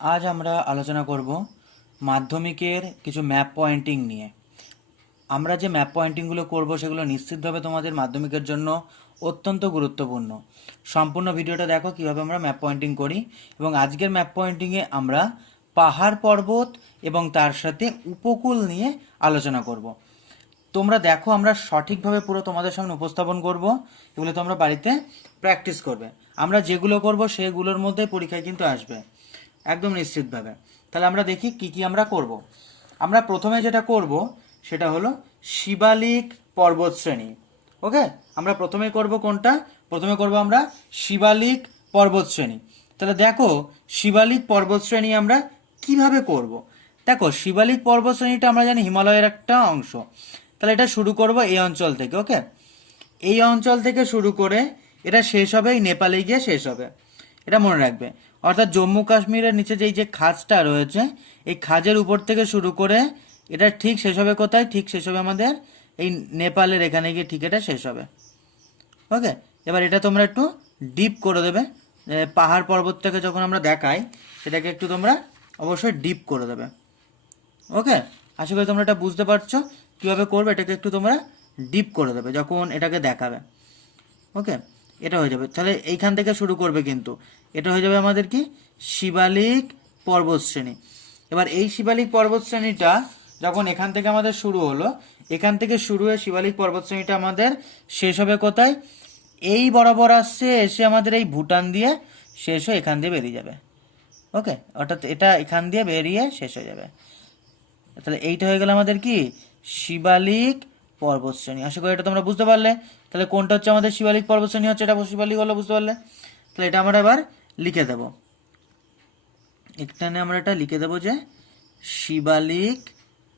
আজ আমরা আলোচনা করব মাধ্যমিকের কিছু ম্যাপ পয়েন্টিং নিয়ে। আমরা যে ম্যাপ পয়েন্টিংগুলো করব সেগুলো নিশ্চিতভাবে তোমাদের মাধ্যমিকের জন্য অত্যন্ত গুরুত্বপূর্ণ। সম্পূর্ণ ভিডিওটা দেখো কীভাবে আমরা ম্যাপ পয়েন্টিং করি এবং আজকের ম্যাপ পয়েন্টিংয়ে আমরা পাহাড় পর্বত এবং তার সাথে উপকূল নিয়ে আলোচনা করব। তোমরা দেখো আমরা সঠিকভাবে পুরো তোমাদের সামনে উপস্থাপন করব, এগুলো তোমরা বাড়িতে প্র্যাকটিস করবে। আমরা যেগুলো করব সেগুলোর মধ্যে পরীক্ষায় কিন্তু আসবে। একদম নিশ্চিতভাবে। তাহলে আমরা দেখি কি কি আমরা করব। আমরা প্রথমে যেটা করব, সেটা হলো শিবালিক পর্বত শ্রেণি। ওকে? আমরা প্রথমে করব কোনটা? প্রথমে করব আমরা শিবালিক পর্বত শ্রেণি। তাহলে দেখো, শিবালিক পর্বত শ্রেণি আমরা কীভাবে করব? দেখো, শিবালিক পর্বত শ্রেণীটা আমরা জানি হিমালয়ের একটা অংশ। তাহলে এটা শুরু করব এই অঞ্চল থেকে, ওকে? এই অঞ্চল থেকে শুরু করে এটা শেষ হবে, এই নেপালে গিয়ে শেষ হবে। এটা মনে রাখবে। অর্থাৎ জম্মু কাশ্মীরের নিচে যেই যে খাজটা রয়েছে, এই খাজের উপর থেকে শুরু করে এটা ঠিক শেষ হবে কোথায়? ঠিক শেষ হবে আমাদের এই নেপালের এখানে গিয়ে ঠিক এটা শেষ হবে। ওকে? এবার এটা তোমরা একটু ডিপ করে দেবে। পাহাড় পর্বতটাকে যখন আমরা দেখাই, সেটাকে একটু তোমরা অবশ্যই ডিপ করে দেবে। ওকে? আশা করি তোমরা এটা বুঝতে পারছ। কীভাবে করবে? এটাকে একটু তোমরা ডিপ করে দেবে, যখন এটাকে দেখাবে। ওকে? এটা হয়ে যাবে। তাহলে এইখান থেকে শুরু করবে কিন্তু। এটা হয়ে যাবে আমাদের কি? শিবালিক পর্বত শ্রেণি এবার এই শিবালিক পর্বত শ্রেণীটা যখন এখান থেকে আমাদের শুরু হলো, এখান থেকে শুরু হয়ে শিবালিক পর্বত শ্রেণীটা আমাদের শেষ হবে কোথায়? এই বরাবর আসছে, এসে আমাদের এই ভুটান দিয়ে শেষ হয়ে এখান দিয়ে বেরিয়ে যাবে। ওকে? অর্থাৎ এটা এখান দিয়ে বেরিয়ে শেষ হয়ে যাবে। তাহলে এইটা হয়ে গেল আমাদের কি? শিবালিক পর্বত শ্রেণি আশা করি এটা তোমরা বুঝতে পারলে। তাহলে কোনটা হচ্ছে আমাদের শিবালিক পর্বত শ্রেণি হচ্ছে? এটা শিবালিক হলো, বুঝতে পারলে? তাহলে এটা আমরা এবার লিখে দেব। এখানে আমরা এটা লিখে দেব যে শিবালিক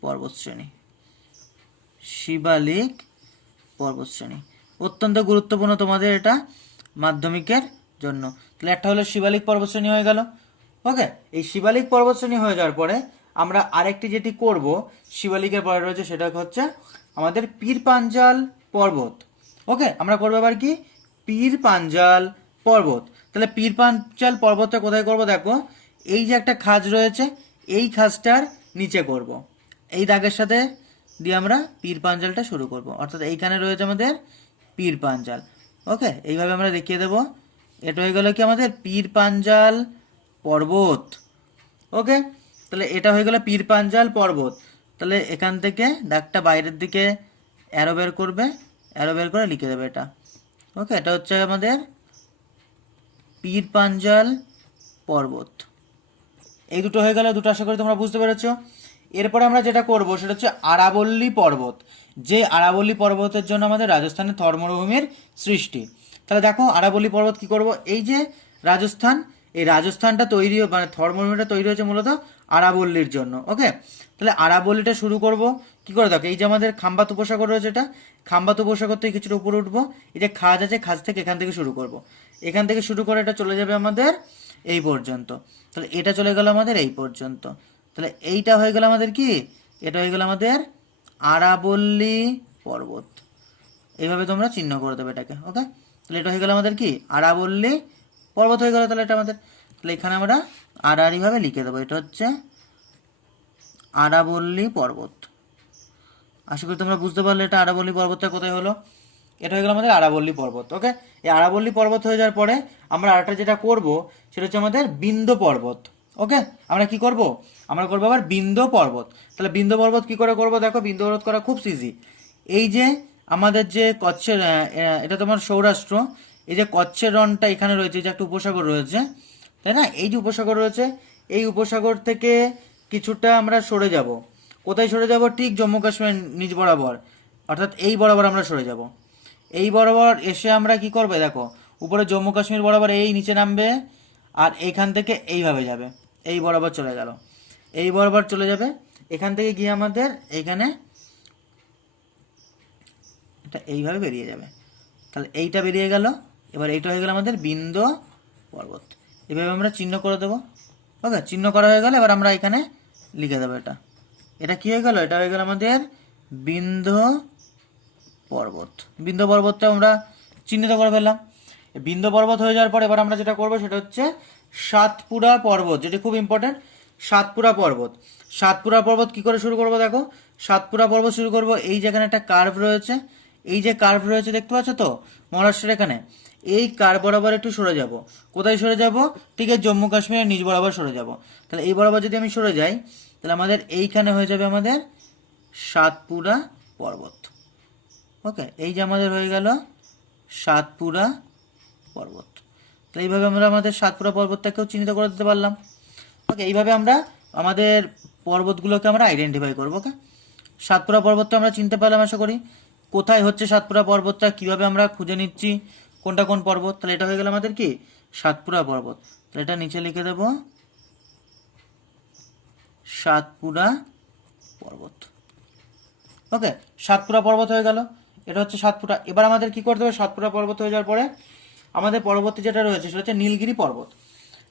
পর্বত শ্রেণি। শিবালিক পর্বত শ্রেণি। অত্যন্ত গুরুত্বপূর্ণ তোমাদের এটা মাধ্যমিকের জন্য। তাহলে একটা হলো শিবালিক পর্বত শ্রেণি হয়ে গেল। ওকে, এই শিবালিক পর্বত শ্রেণি হয়ে যাওয়ার পরে আমরা আরেকটি যেটি করব শিবালিকের পরে রয়েছে, সেটা হচ্ছে আমাদের পীর পাঞ্জাল পর্বত। ওকে, আমরা করব এবার কি? পীর পাঞ্জাল পর্বত। তাহলে পীর পাঞ্জাল পর্বতটা কোথায় করব দেখো? এই যে একটা খাজ রয়েছে, এই খাজটার নিচে করব। এই দাগের সাথে দিয়ে আমরা পীর পাঞ্জালটা শুরু করব। অর্থাৎ এইখানে রয়েছে আমাদের পীর পাঞ্জাল। ওকে, এইভাবে আমরা দেখিয়ে দেব। এটা হয়ে গেল কি আমাদের পীর পাঞ্জাল পর্বত। ওকে, তাহলে এটা হয়ে গেল পীর পাঞ্জাল পর্বত। তাহলে এখান থেকে দাগটা বাইরের দিকে অ্যারো বের করবে। অ্যারো বের করে লিখে দেবে এটা। ওকে এটা হচ্ছে আমাদের পীর পাঞ্জাল পর্বত। এই দুটো হয়ে গেল, দুটো আশা করি তোমরা বুঝতে পেরেছ। এরপরে আমরা যেটা করব, সেটা হচ্ছে আরাবল্লী পর্বত। যে আরাবল্লী পর্বতের জন্য আমাদের রাজস্থানের থর মরুভূমির সৃষ্টি। তাহলে দেখো, আরাবল্লী পর্বত কি করব? এই যে রাজস্থান, এই রাজস্থানটা তৈরি মানে থর তৈরি হয়েছে মূলত আরাবল্লীর জন্য। ওকে তাহলে আরাবল্লীটা শুরু করব। কি করে দেখো? এই যে আমাদের খাম্বাত উপসাগর রয়েছে এটা খাম্বাত উপসাগর থেকে কিছুটা উপরে উঠবো, এই যে খাজ আছে, খাজ থেকে এখান থেকে শুরু করব। এখান থেকে শুরু করে এটা চলে যাবে আমাদের এই পর্যন্ত। তাহলে এটা চলে গেল আমাদের এই পর্যন্ত। তাহলে এইটা হয়ে গেল আমাদের কি? এটা হয়ে গেল আমাদের আরাবল্লী পর্বত। এইভাবে তোমরা চিহ্ন করে দেবে এটাকে ওকে তাহলে এটা হয়ে গেল আমাদের কি? আরাবল্লী পর্বত হয়ে গেল তাহলে এটা আমাদের। তাহলে এখানে আমরা আড়াআড়িভাবে লিখে দেবো, এটা হচ্ছে আরাবল্লী পর্বত। আশা করি তোমরা বুঝতে পারলে, এটা আরাবল্লী পর্বতটা কোথায় হলো। এটা হয়ে গেল আমাদের আরাবল্লী পর্বত, ওকে? এই আরাবল্লী পর্বত হয়ে যাওয়ার পরে আমরা আরেকটা যেটা করব, সেটা হচ্ছে আমাদের বিন্দ পর্বত, ওকে? আমরা কি করব? আমরা করব আবার বিন্দ পর্বত। তাহলে বিন্দ পর্বত কি করে করব? দেখো, বিন্দ পর্বত করা খুব ইজি এই যে আমাদের যে কচ্ছের এটা তোমার সৌরাষ্ট্র, এই যে কচ্ছের রনটা এখানে রয়েছে যে একটা উপসাগর রয়েছে, তাই না? এই যে উপসাগর রয়েছে, এই উপসাগর থেকে কিছুটা আমরা সরে যাব। কোথায় সরে যাব? ঠিক জম্মু কাশ্মীর নিজ বরাবর। অর্থাৎ এই বরাবর আমরা সরে যাব। এই বরাবর এসে আমরা কি করবে? দেখো, উপরে জম্মু কাশ্মীর বরাবর এই নিচে নামবে আর এইখান থেকে এইভাবে যাবে। এই বরাবর চলে গেল। এই বরাবর চলে যাবে। এখান থেকে গিয়ে আমাদের এইখানে এটা এইভাবে বেরিয়ে যাবে। তাহলে এইটা বেরিয়ে গেল। এবার এইটা হয়ে গেল আমাদের বিন্দ পর্বত। এভাবে আমরা চিহ্ন করে দেবো। ওকে, চিহ্ন করা হয়ে গেলে। এবার আমরা এখানে লিখে দেবো এটা। এটা কি হয়ে গেল? এটা হয়ে গেল আমাদের বিন্দ পর্বত। বিন্দ পর্বতটা আমরা চিহ্নিত করে ফেললাম। বিন্দ পর্বত হয়ে যাওয়ার পর এবার আমরা যেটা করব সেটা হচ্ছে সাতপুরা পর্বত, যেটি খুব ইম্পর্টেন্ট সাতপুরা পর্বত। সাতপুরা পর্বত কি করে শুরু করব দেখো? সাতপুরা পর্বত শুরু করব, এই যেখানে একটা কার্ভ রয়েছে। এই যে কার্ভ রয়েছে, দেখতে পাচ্ছ তো? মহারাষ্ট্রের এখানে। এই কার বরাবর একটু সরে যাব। কোথায় সরে যাব? ঠিক আছে জম্মু কাশ্মীরের নিজ বরাবর সরে যাব। তাহলে এই বরাবর যদি আমি সরে যাই তাহলে আমাদের এইখানে হয়ে যাবে আমাদের সাতপুরা পর্বত। ওকে, এই যে আমাদের হয়ে গেল সাতপুরা পর্বত। তো এইভাবে আমরা আমাদের সাতপুরা পর্বতটাকেও চিহ্নিত করে দিতে পারলাম। ওকে, এইভাবে আমরা আমাদের পর্বতগুলোকে আমরা আইডেন্টিফাই করব, ওকে? সাতপুরা পর্বতটা আমরা চিনতে পারলাম, আশা করি। কোথায় হচ্ছে সাতপুরা পর্বতটা? কীভাবে আমরা খুঁজে নিচ্ছি? কোনটা কোন পর্বত? তাহলে এটা হয়ে গেল আমাদের কি? সাতপুরা পর্বত। তাহলে এটা নিচে লিখে দেব। সাতপুরা পর্বত। ওকে সাতপুরা পর্বত হয়ে গেল। এটা হচ্ছে সাতপুরা। এবার আমাদের কি করতে হবে? সাতপুরা পর্বত হয়ে যাওয়ার পরে আমাদের পরবর্তী যেটা রয়েছে, সেটা হচ্ছে নীলগিরি পর্বত।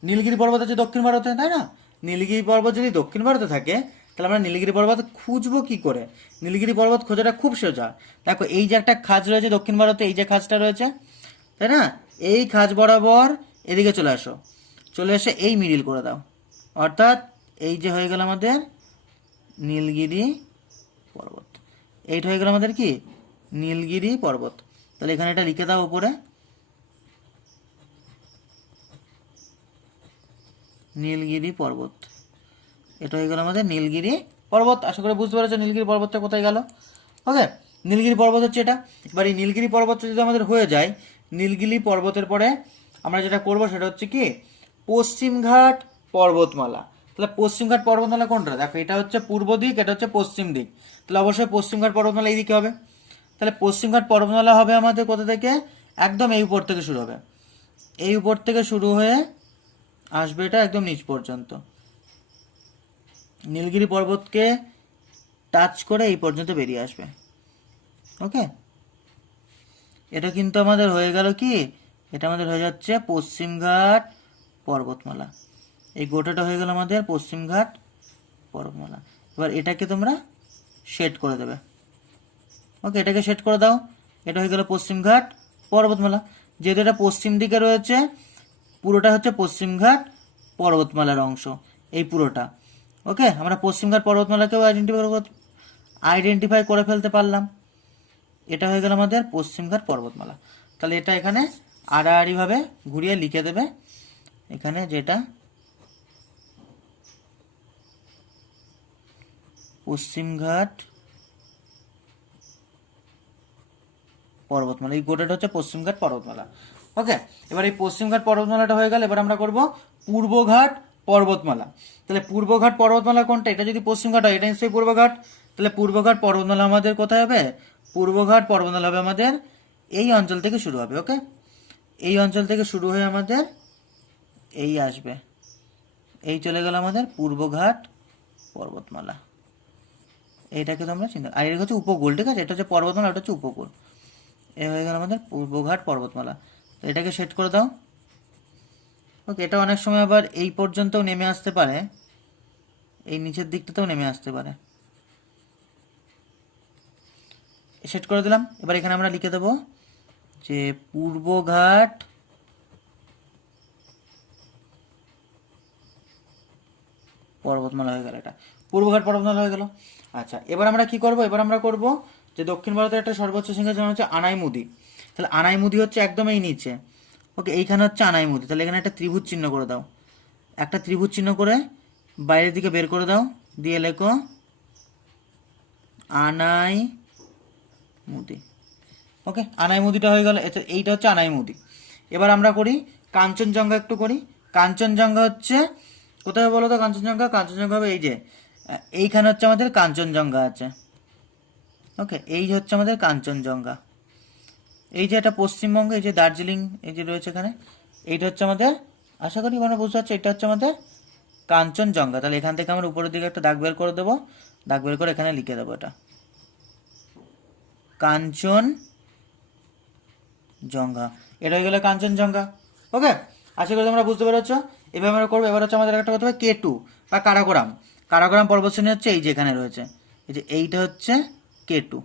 নীলগিরি পর্বত আছে দক্ষিণ ভারতে, তাই না? নীলগিরি পর্বত যদি দক্ষিণ ভারতে থাকে, তাহলে আমরা নীলগিরি পর্বত খুঁজবো কি করে? নীলগিরি পর্বত খোঁজাটা খুব সোজা। দেখো, এই যে একটা খাজ রয়েছে দক্ষিণ ভারতে, এই যে খাজটা রয়েছে, তাই না? এই খাজ বরাবর এদিকে চলে আসো। চলে এসে এই মিডিল করে দাও। অর্থাৎ এই যে হয়ে গেল আমাদের নীলগিরি পর্বত। এইটা হয়ে গেল আমাদের কি? নীলগিরি পর্বত। তাহলে এখানে এটা লিখে দাও উপরে। নীলগিরি পর্বত। এটা হয়ে গেল আমাদের নীলগিরি পর্বত। আশা করি বুঝতে পেরেছ নীলগিরি পর্বতটা কোথায় গেল। ওকে, নীলগিরি পর্বত হচ্ছে এটা। এবার এই নীলগিরি পর্বতটা যদি আমাদের হয়ে যায়, নীলগিরি পর্বতের পরে আমরা যেটা করব সেটা হচ্ছে কি? পশ্চিমঘাট পর্বতমালা। তাহলে পশ্চিমঘাট পর্বতমালা কোনটা? দেখো, এটা হচ্ছে পূর্ব দিক, এটা হচ্ছে পশ্চিম দিক। তাহলে অবশ্যই পশ্চিমঘাট পর্বতমালা এই দিকে হবে। তাহলে পশ্চিমঘাট পর্বতমালা হবে আমাদের কোথা থেকে? একদম এই উপর থেকে শুরু হবে। এই উপর থেকে শুরু হয়ে আসবে এটা একদম নিচ পর্যন্ত। নীলগিরি পর্বতকে টাচ করে এই পর্যন্ত বেরিয়ে আসবে। ওকে এটা কিন্তু আমাদের হয়ে গেল কি? এটা আমাদের হয়ে যাচ্ছে পশ্চিমঘাট পর্বতমালা। এই গোটাটা হয়ে গেল আমাদের পশ্চিমঘাট পর্বতমালা এবার এটাকে তোমরা সেট করে দেবে। ওকে এটাকে সেট করে দাও। এটা হয়ে গেল পশ্চিমঘাট পর্বতমালা। যেহেতু এটা পশ্চিম দিকে রয়েছে, পুরোটা হচ্ছে পশ্চিমঘাট পর্বতমালার অংশ, এই পুরোটা। ওকে আমরা পশ্চিমঘাট পর্বতমালাকেও আইডেন্টিফাই আইডেন্টিফাই করে ফেলতে পারলাম। এটা হয়ে গেল আমাদের পশ্চিমঘাট পর্বতমালা। তাহলে এটা এখানে আড়াআড়িভাবে ঘুরিয়ে লিখে দেবে। এখানে যেটা পশ্চিমঘাট পর্বতমালা। এই গোটাটা হচ্ছে পশ্চিমঘাট পর্বতমালা। ওকে এবার এই পশ্চিমঘাট পর্বতমালাটা হয়ে গেল, এবার আমরা করব পূর্বঘাট পর্বতমালা। তাহলে পূর্বঘাট পর্বতমালা কোনটা? এটা যদি পশ্চিমঘাট হয়, এটা নিশ্চয়ই পূর্বঘাট তাহলে পূর্বঘাট পর্বতমালা আমাদের কোথায় হবে? পূর্বঘাট পর্বতমালা হবে আমাদের এই অঞ্চল থেকে শুরু হবে ওকে এই অঞ্চল থেকে শুরু হয়ে আমাদের এই আসবে। এই চলে গেল আমাদের পূর্বঘাট পর্বতমালা। এইটাকে তোমরা চিন্তা আর এটা হচ্ছে উপকূল, ঠিক আছে? এটা হচ্ছে পর্বতমালা, এটা হচ্ছে উপকূল। এ হয়ে গেল আমাদের পূর্বঘাট পর্বতমালা। তো এটাকে সেট করে দাও। ওকে এটা অনেক সময় আবার এই পর্যন্তও নেমে আসতে পারে। এই নিচের দিকটাতেও নেমে আসতে পারে। সেট করে দিলাম। এবার এখানে আমরা লিখে দেব যে পূর্বঘাট পর্বতমালা হয়ে গেল এটা। পূর্বঘাট পর্বতমালা হয়ে গেল। আচ্ছা এবার আমরা কি করব? এবার আমরা করব যে দক্ষিণ ভারতের একটা সর্বোচ্চ সিংহাসন হচ্ছে আনাইমুদি। তাহলে আনাইমুদি হচ্ছে একদম এই নিচে। ওকে, এইখানে হচ্ছে আনাইমুদি। তাহলে এখানে একটা ত্রিভুজ চিহ্ন করে দাও। একটা ত্রিভুজ চিহ্ন করে বাইরের দিকে বের করে দাও। দিয়ে লেখো আনাই মুদি ওকে আনাই মুদিটা হয়ে গেল। এইটা হচ্ছে আনাই মুদি এবার আমরা করি কাঞ্চনজঙ্ঘা একটু করি। কাঞ্চনজঙ্ঘা হচ্ছে, কোথায় বলো তো কাঞ্চনজঙ্ঘা? কাঞ্চনজঙ্ঘা হবে এই যে এইখানে হচ্ছে আমাদের কাঞ্চনজঙ্ঘা আছে। ওকে, এই হচ্ছে আমাদের কাঞ্চনজঙ্ঘা। এই যে এটা পশ্চিমবঙ্গ, এই যে দার্জিলিং, এই যে রয়েছে এখানে, এইটা হচ্ছে আমাদের, আশা করি আমরা বুঝতে পারছি, এটা হচ্ছে আমাদের কাঞ্চনজঙ্ঘা। তাহলে এখান থেকে আমরা উপরের দিকে একটা দাগ বের করে দেবো, দাগ বের করে এখানে লিখে দেবো এটা। কাঞ্চন জঙ্ঘা এটা হয়ে গেল কাঞ্চনজঙ্ঘা। ওকে, আশা করি তোমরা বুঝতে পেরেছ। এবার আমরা করব, এবার হচ্ছে আমাদের একটা কথা হবে, কে টু বা কারাকোরাম। কারাকোরাম পর্বতশ্রেণী হচ্ছে এই যে এখানে রয়েছে। এই যে এইটা হচ্ছে কে টু।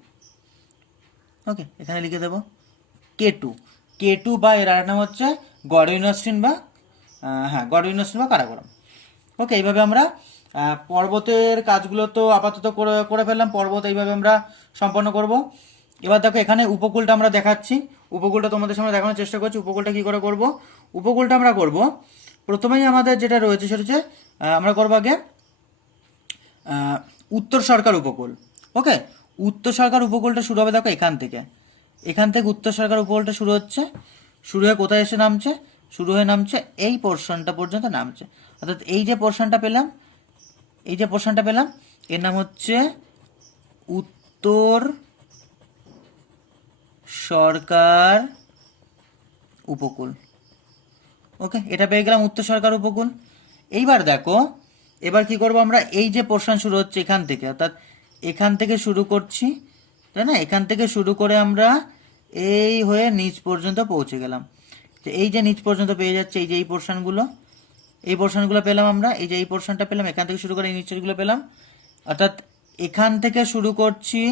ওকে, এখানে লিখে দেবো। কে টু। কে টু বা এর নাম হচ্ছে গড় ইউনিভার্সিটি বা হ্যাঁ গড উইনস বা কারাকোরাম ওকে, এইভাবে আমরা পর্বতের কাজগুলো তো আপাতত করে করে ফেললাম, পর্বত এইভাবে আমরা সম্পন্ন করব। এবার দেখো, এখানে উপকূলটা আমরা দেখাচ্ছি। উপকূলটা তোমাদের সামনে দেখানোর চেষ্টা করছি, উপকূলটা কি করে করব? উপকূলটা আমরা করব। প্রথমেই আমাদের যেটা রয়েছে সেটা হচ্ছে আমরা করব আগে উত্তর সরকার উপকূল। ওকে উত্তর সরকার উপকূলটা শুরু হবে দেখো এখান থেকে। এখান থেকে উত্তর সরকার উপকূলটা শুরু হচ্ছে, শুরু হয়ে কোথায় এসে নামছে? শুরু হয়ে নামছে এই পোর্শনটা পর্যন্ত নামছে। অর্থাৎ এই যে পোর্শনটা পেলাম, এই যে পোর্শনটা পেলাম, এর নাম হচ্ছে উত্তর সরকার উপকূল। ওকে এটা পেয়ে গেলাম উত্তর সরকার উপকূল। এইবার দেখো এবার কি করব আমরা? এই যে পোর্শন শুরু হচ্ছে এখান থেকে, অর্থাৎ এখান থেকে শুরু করছি, তাই না? এখান থেকে শুরু করে আমরা এই হয়ে নিচ পর্যন্ত পৌঁছে গেলাম। তো এই যে নিচ পর্যন্ত পেয়ে যাচ্ছে, এই যে এই পোর্শনগুলো এই পোর্শনগুলো পেলাম আমরা, এই যে এই পোর্শনটা পেলাম, এখান থেকে শুরু করে এই নিচেরগুলো পেলাম। অর্থাৎ এখান থেকে শুরু করছি,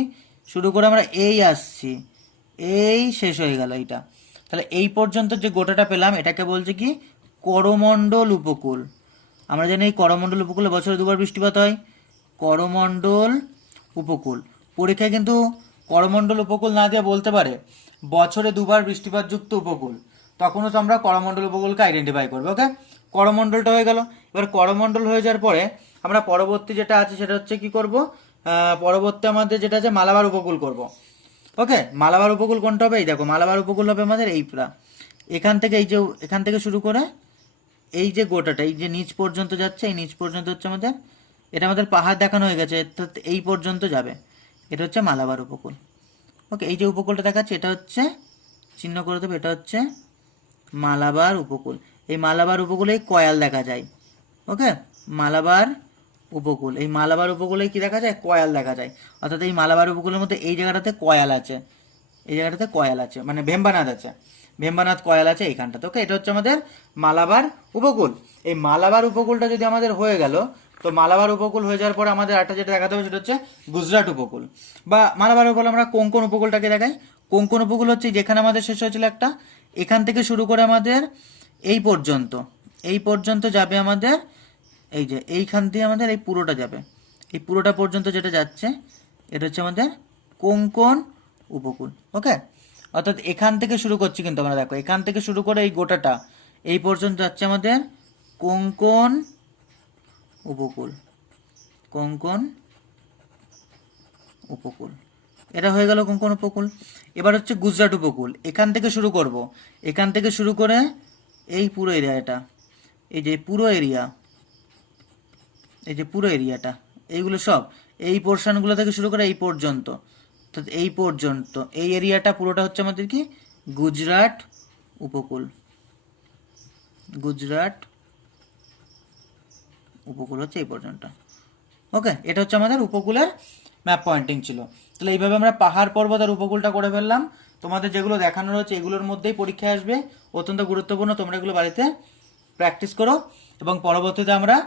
শুরু করে আমরা এই আসছি, এই শেষ হয়ে গেল এইটা। তাহলে এই পর্যন্ত যে গোটাটা পেলাম, এটাকে বলছে কি? করমণ্ডল উপকূল। আমরা জানি এই করমণ্ডল উপকূলে বছরে দুবার বৃষ্টিপাত হয়। করমণ্ডল উপকূল। পরীক্ষায় কিন্তু করমণ্ডল উপকূল না দিয়ে বলতে পারে, বছরে দুবার বৃষ্টিপাত যুক্ত উপকূল। তখনও তো আমরা করমণ্ডল উপকূলকে আইডেন্টিফাই করব ওকে করমণ্ডলটা হয়ে গেল। এবার করমণ্ডল হয়ে যাওয়ার পরে আমরা পরবর্তী যেটা আছে সেটা হচ্ছে কি করব? পরবর্তী আমাদের যেটা আছে মালাবার উপকূল করব। ওকে, মালাবার উপকূল কোনটা হবে? এই দেখো, মালাবার উপকূল হবে আমাদের এই পুরা। এখান থেকে এই যে, এখান থেকে শুরু করে এই যে গোটাটা, এই যে নিচ পর্যন্ত যাচ্ছে, এই নিচ পর্যন্ত হচ্ছে আমাদের, এটা আমাদের পাহাড় দেখানো হয়ে গেছে এই পর্যন্ত যাবে। এটা হচ্ছে মালাবার উপকূল। ওকে, এই যে উপকূলটা দেখাচ্ছে, এটা হচ্ছে, চিহ্ন করে দেবে, এটা হচ্ছে মালাবার উপকূল। এই মালাবার উপকূলেই কয়াল দেখা যায়। ওকে, মালাবার উপকূল। এই মালাবার উপকূলে কি দেখা যায়? কয়াল দেখা যায়। অর্থাৎ এই মালাবার উপকূলের মধ্যে এই জায়গাটাতে কয়াল আছে। এই জায়গাটাতে কয়াল আছে মানে ভেম্বানাথ আছে। ভেম্বানাথ কয়াল আছে এইখানটাতে ওকে এটা হচ্ছে আমাদের মালাবার উপকূল। এই মালাবার উপকূলটা যদি আমাদের হয়ে গেল, তো মালাবার উপকূল হয়ে যাওয়ার পর আমাদের আরেকটা যেটা দেখাতে হবে সেটা হচ্ছে গুজরাট উপকূল। বা মালাবার উপকূল আমরা কোঙ্কন উপকূলটাকে দেখাই? কোঙ্কন উপকূল হচ্ছে যেখানে আমাদের শেষ হয়েছিল একটা? এখান থেকে শুরু করে আমাদের এই পর্যন্ত এই পর্যন্ত যাবে আমাদের, এই যে এইখান দিয়ে আমাদের এই পুরোটা যাবে। এই পুরোটা পর্যন্ত যেটা যাচ্ছে, এটা হচ্ছে আমাদের কোঙ্কন উপকূল ওকে অর্থাৎ এখান থেকে শুরু করছি কিন্তু আমরা, দেখো, এখান থেকে শুরু করে এই গোটাটা, এই পর্যন্ত যাচ্ছে আমাদের কোঙ্কন উপকূল কোঙ্কন উপকূল। এটা হয়ে গেল কোঙ্কন উপকূল। এবার হচ্ছে গুজরাট উপকূল, এখান থেকে শুরু করব। এখান থেকে শুরু করে এই পুরো এরিয়া এটা এই যে পুরো এরিয়া, এই যে পুরো এরিয়াটা, এইগুলো সব, এই পোর্শনগুলো থেকে শুরু করে এই পর্যন্ত। অর্থাৎ এই পর্যন্ত। এই এরিয়াটা পুরোটা হচ্ছে আমাদের কি? গুজরাট উপকূল। গুজরাট উপকূল হচ্ছে এই পর্যন্ত। ওকে, এটা হচ্ছে আমাদের উপকূলের ম্যাপ পয়েন্টিং ছিল। তাহলে এইভাবে আমরা পাহাড় পর্বত আর উপকূলটা করে ফেললাম। তোমাদের যেগুলো দেখানো রয়েছে, এগুলোর মধ্যেই পরীক্ষায় আসবে। অত্যন্ত গুরুত্বপূর্ণ, তোমরা এগুলো বাড়িতে প্র্যাকটিস করো। এবং পরবর্তীতে আমরা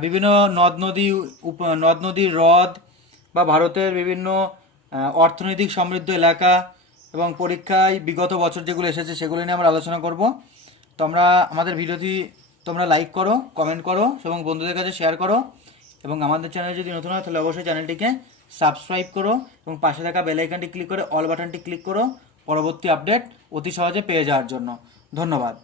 বিভিন্ন নদ নদী, উপ- নদ নদীর হ্রদ বা ভারতের বিভিন্ন অর্থনৈতিক সমৃদ্ধ এলাকা এবং পরীক্ষায় বিগত বছর যেগুলো এসেছে সেগুলো নিয়ে আমরা আলোচনা করব। তো আমরা আমাদের ভিডিওটি তোমরা লাইক করো কমেন্ট করো এবং বন্ধুদের কাছে শেয়ার করো এবং আমাদের চ্যানেলে যদি নতুন হয় তাহলে অবশ্যই চ্যানেলটিকে সাবস্ক্রাইব করো এবং পাশে থাকা বেল আইকনটি ক্লিক করে অল বাটনটি ক্লিক করো। পরবর্তী আপডেট অতি সহজে পেয়ে যাওয়ার জন্য। ধন্যবাদ।